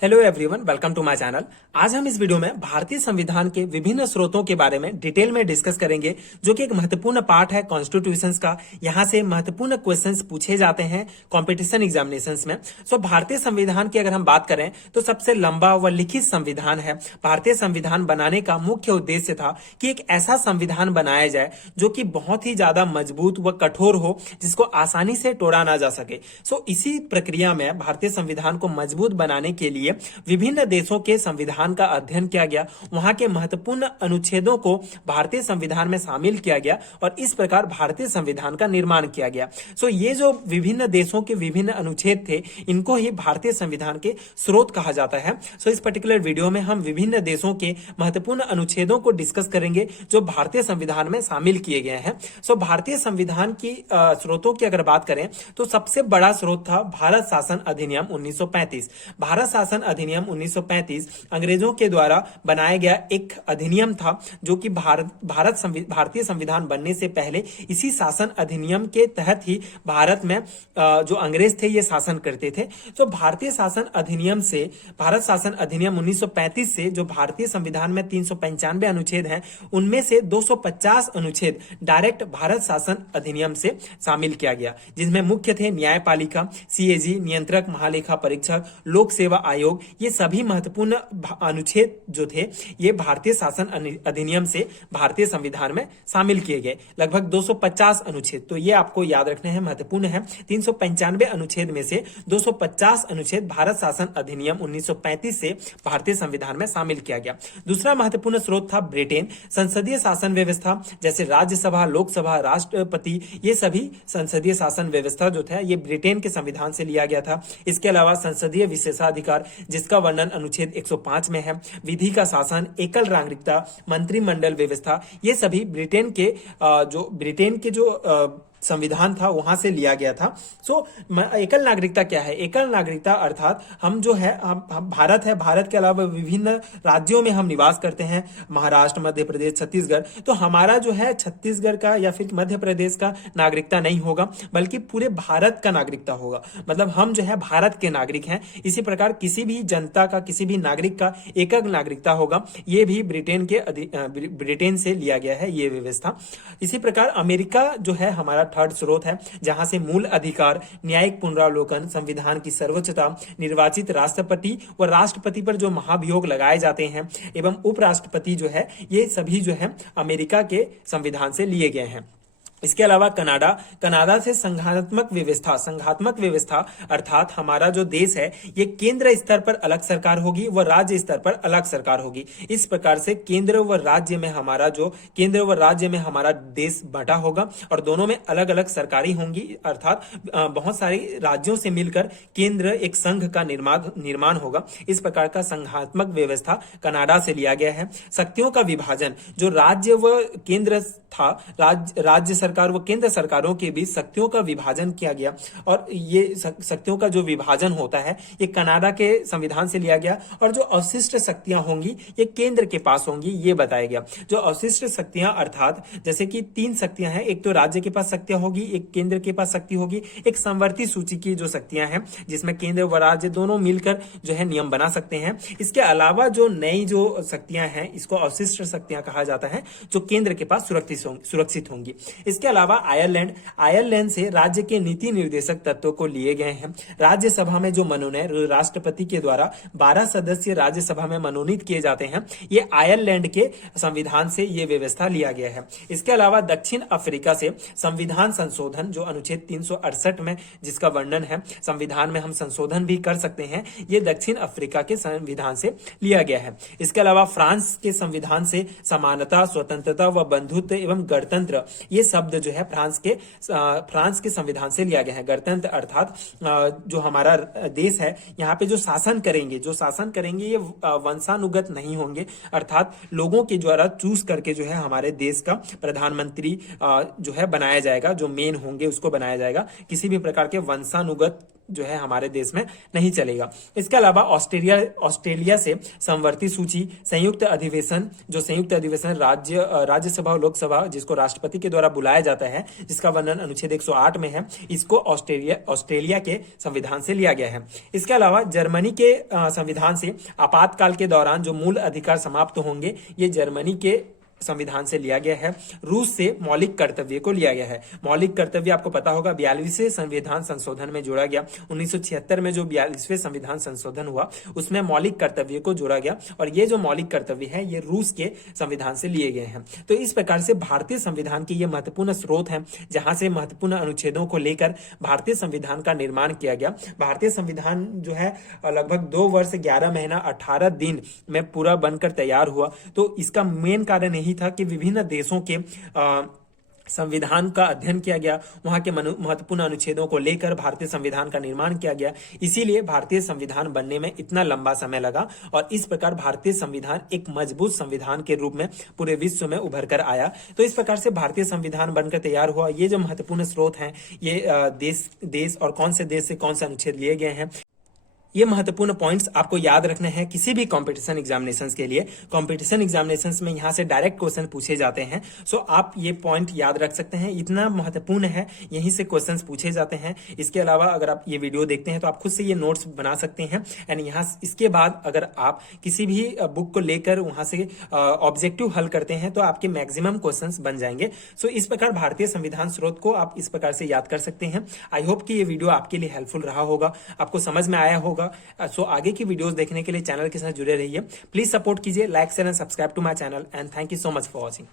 Hello everyone, welcome to my channel. आज हम इस वीडियो में भारतीय संविधान के विभिन्न स्रोतों के बारे में डिटेल में डिस्कस करेंगे, जो कि एक महत्वपूर्ण पार्ट है कॉन्स्टिट्यूशंस का। यहां से महत्वपूर्ण क्वेश्चंस पूछे जाते हैं कॉम्पिटिशन एग्जामिनेशंस में। भारतीय संविधान की अगर हम बात करें तो सबसे लंबा व लिखित संविधान है। भारतीय संविधान बनाने का मुख्य उद्देश्य था कि एक ऐसा संविधान बनाया जाए जो कि बहुत ही ज्यादा मजबूत व कठोर हो, जिसको आसानी से तोड़ा ना जा सके। इसी प्रक्रिया में भारतीय संविधान को मजबूत बनाने के लिए विभिन्न देशों के संविधान का अध्ययन किया गया, वहां के महत्वपूर्ण अनुच्छेदों को भारतीय संविधान में शामिल किया गया और इस प्रकार भारतीय संविधान का निर्माण किया गया। ये जो विभिन्न देशों के विभिन्न अनुच्छेद थे, इनको ही भारतीय संविधान के स्रोत कहा जाता है। इस पर्टिकुलर वीडियो में हम विभिन्न देशों के महत्वपूर्ण अनुच्छेदों को डिस्कस करेंगे जो भारतीय संविधान में शामिल किए गए हैं। भारतीय संविधान की स्रोतों की अगर बात करें तो सबसे बड़ा स्रोत था भारत शासन अधिनियम 1935। भारत शासन अधिनियम 1935 अंग्रेजों के द्वारा बनाया गया एक अधिनियम था, जो कि भारतीय संविधान बनने से पहले इसी शासन अधिनियम के तहत ही भारत में जो अंग्रेज थे ये शासन करते थे। भारतीय शासन अधिनियम से, भारत शासन अधिनियम 1935 से जो भारतीय संविधान में 395 अनुच्छेद हैं, उनमें से 250 अनुच्छेद डायरेक्ट भारत शासन अधिनियम से शामिल किया गया, जिसमें मुख्य थे न्यायपालिका, सीएजी, नियंत्रक, महालेखा परीक्षक, लोक सेवा आयोग। ये सभी महत्वपूर्ण अनुच्छेद जो थे ये भारतीय शासन अधिनियम से भारतीय संविधान में शामिल किए गए। लगभग 250 अनुच्छेद, तो ये आपको याद रखने हैं, महत्वपूर्ण है। 395 अनुच्छेद में से 250 अनुच्छेद भारत शासन अधिनियम 1935 से भारतीय संविधान में शामिल किया गया। दूसरा महत्वपूर्ण स्रोत था ब्रिटेन। संसदीय शासन व्यवस्था, जैसे राज्यसभा, लोकसभा, राष्ट्रपति, ये सभी संसदीय शासन व्यवस्था जो था ये ब्रिटेन के संविधान से लिया गया था। इसके अलावा संसदीय विशेषाधिकार, जिसका वर्णन अनुच्छेद 105 में है, विधि का शासन, एकल नागरिकता, मंत्रिमंडल व्यवस्था, ये सभी ब्रिटेन के जो संविधान था वहां से लिया गया था। एकल नागरिकता क्या है? एकल नागरिकता अर्थात हम जो है, हम भारत है, भारत के अलावा विभिन्न राज्यों में हम निवास करते हैं, महाराष्ट्र, मध्य प्रदेश, छत्तीसगढ़। तो हमारा जो है छत्तीसगढ़ का या फिर मध्य प्रदेश का नागरिकता नहीं होगा, बल्कि पूरे भारत का नागरिकता होगा। मतलब हम जो है भारत के नागरिक हैं। इसी प्रकार किसी भी जनता का, किसी भी नागरिक का एकल नागरिकता होगा। ये भी ब्रिटेन से लिया गया है ये व्यवस्था। इसी प्रकार अमेरिका जो है हमारा थर्ड स्रोत है, जहां से मूल अधिकार, न्यायिक पुनरावलोकन, संविधान की सर्वोच्चता, निर्वाचित राष्ट्रपति व राष्ट्रपति पर जो महाभियोग लगाए जाते हैं एवं उपराष्ट्रपति जो है, ये सभी जो है अमेरिका के संविधान से लिए गए हैं। इसके अलावा कनाडा से संघात्मक व्यवस्था अर्थात हमारा जो देश है ये केंद्र स्तर पर अलग सरकार होगी व राज्य स्तर पर अलग सरकार होगी। इस प्रकार से केंद्र व राज्य में हमारा देश बटा होगा और दोनों में अलग अलग सरकारी होंगी, अर्थात बहुत सारे राज्यों से मिलकर केंद्र एक संघ का निर्माण होगा। इस प्रकार का संघात्मक व्यवस्था कनाडा से लिया गया है। शक्तियों का विभाजन, जो राज्य व केंद्र था, राज्य सरकार व केंद्र सरकारों के बीच शक्तियों का विभाजन किया गया और ये शक्तियों का जो विभाजन होता है ये कनाडा के संविधान से लिया गया। और जो अवशिष्ट शक्तियां होंगी ये केंद्र के पास होंगी, ये बताया गया। जो अवशिष्ट शक्तियां अर्थात जैसे कि 3 शक्तियां हैं, एक तो राज्य के पास शक्तियां होगी, एक केंद्र के पास शक्ति होगी, एक समवर्ती सूची की जो शक्तियां हैं जिसमें केंद्र व राज्य दोनों मिलकर जो है नियम बना सकते हैं। इसके अलावा जो नई जो शक्तियां हैं इसको अवशिष्ट शक्तियां कहा जाता है, जो केंद्र के पास सुरक्षित होंगी। इसके अलावा आयरलैंड से राज्य के नीति निर्देशक तत्वों को लिए गए हैं। राज्यसभा में जो मनोनयन राष्ट्रपति के द्वारा 12 सदस्य राज्यसभा में मनोनीत किए जाते हैं, ये आयरलैंड के संविधान से ये व्यवस्था लिया गया है। इसके अलावा दक्षिण अफ्रीका से संविधान संशोधन, जो अनुच्छेद 368 में जिसका वर्णन है, संविधान में हम संशोधन भी कर सकते हैं, ये दक्षिण अफ्रीका के संविधान से लिया गया है। इसके अलावा फ्रांस के संविधान से समानता, स्वतंत्रता व बंधुत्व एवं गणतंत्र, ये शब्द जो है फ्रांस के संविधान से लिया गया है। गणतंत्र अर्थात जो हमारा देश है, यहाँ पे जो शासन करेंगे ये वंशानुगत नहीं होंगे, अर्थात लोगों के द्वारा चूज करके जो है हमारे देश का प्रधानमंत्री जो है बनाया जाएगा, जो मेन होंगे उसको बनाया जाएगा। किसी भी प्रकार के वंशानुगत जो है हमारे देश में नहीं चलेगा। इसके अलावा ऑस्ट्रेलिया से समवर्ती सूची, संयुक्त अधिवेशन, जो संयुक्त अधिवेशन राज्यसभा और लोकसभा जिसको राष्ट्रपति के द्वारा बुलाया जाता है, जिसका वर्णन अनुच्छेद 108 में है, इसको ऑस्ट्रेलिया के संविधान से लिया गया है। इसके अलावा जर्मनी के संविधान से आपातकाल के दौरान जो मूल अधिकार समाप्त होंगे, ये जर्मनी के संविधान से लिया गया है। रूस से मौलिक कर्तव्य को लिया गया है। मौलिक कर्तव्य आपको पता होगा 42वें संविधान संशोधन में जोड़ा गया। 1976 में जो 42वें संविधान संशोधन हुआ उसमें मौलिक कर्तव्य को जोड़ा गया और ये जो मौलिक कर्तव्य है ये रूस के संविधान से लिए गए हैं। तो इस प्रकार से भारतीय संविधान के ये महत्वपूर्ण स्रोत हैं जहां से महत्वपूर्ण अनुच्छेदों को लेकर भारतीय संविधान का निर्माण किया गया। भारतीय संविधान जो है लगभग 2 वर्ष 11 महीना 18 दिन में पूरा बनकर तैयार हुआ। तो इसका मेन कारण यही था कि विभिन्न देशों के संविधान का अध्ययन किया गया, वहां के महत्वपूर्ण अनुच्छेदों को लेकर भारतीय संविधान का निर्माण किया गया। इसीलिए भारतीय संविधान बनने में इतना लंबा समय लगा और इस प्रकार भारतीय संविधान एक मजबूत संविधान के रूप में पूरे विश्व में उभर कर आया। तो इस प्रकार से भारतीय संविधान बनकर तैयार हुआ। ये जो महत्वपूर्ण स्रोत हैं, ये देश और कौन से देश से कौन से अनुच्छेद लिए गए हैं, ये महत्वपूर्ण पॉइंट्स आपको याद रखने हैं किसी भी कंपटीशन एग्जामिनेशंस के लिए। कंपटीशन एग्जामिनेशंस में यहां से डायरेक्ट क्वेश्चन पूछे जाते हैं, सो आप ये पॉइंट याद रख सकते हैं, इतना महत्वपूर्ण है, यहीं से क्वेश्चंस पूछे जाते हैं। इसके अलावा अगर आप ये वीडियो देखते हैं तो आप खुद से ये नोट्स बना सकते हैं एंड यहाँ इसके बाद अगर आप किसी भी बुक को लेकर वहां से ऑब्जेक्टिव हल करते हैं तो आपके मैक्सिमम क्वेश्चंस बन जाएंगे। सो इस प्रकार भारतीय संविधान स्रोत को आप इस प्रकार से याद कर सकते हैं। आई होप कि ये वीडियो आपके लिए हेल्पफुल रहा होगा, आपको समझ में आया होगा। सो आगे की वीडियोस देखने के लिए चैनल के साथ जुड़े रहिए। प्लीज सपोर्ट कीजिए, like share and subscribe to my channel and thank you so much for watching.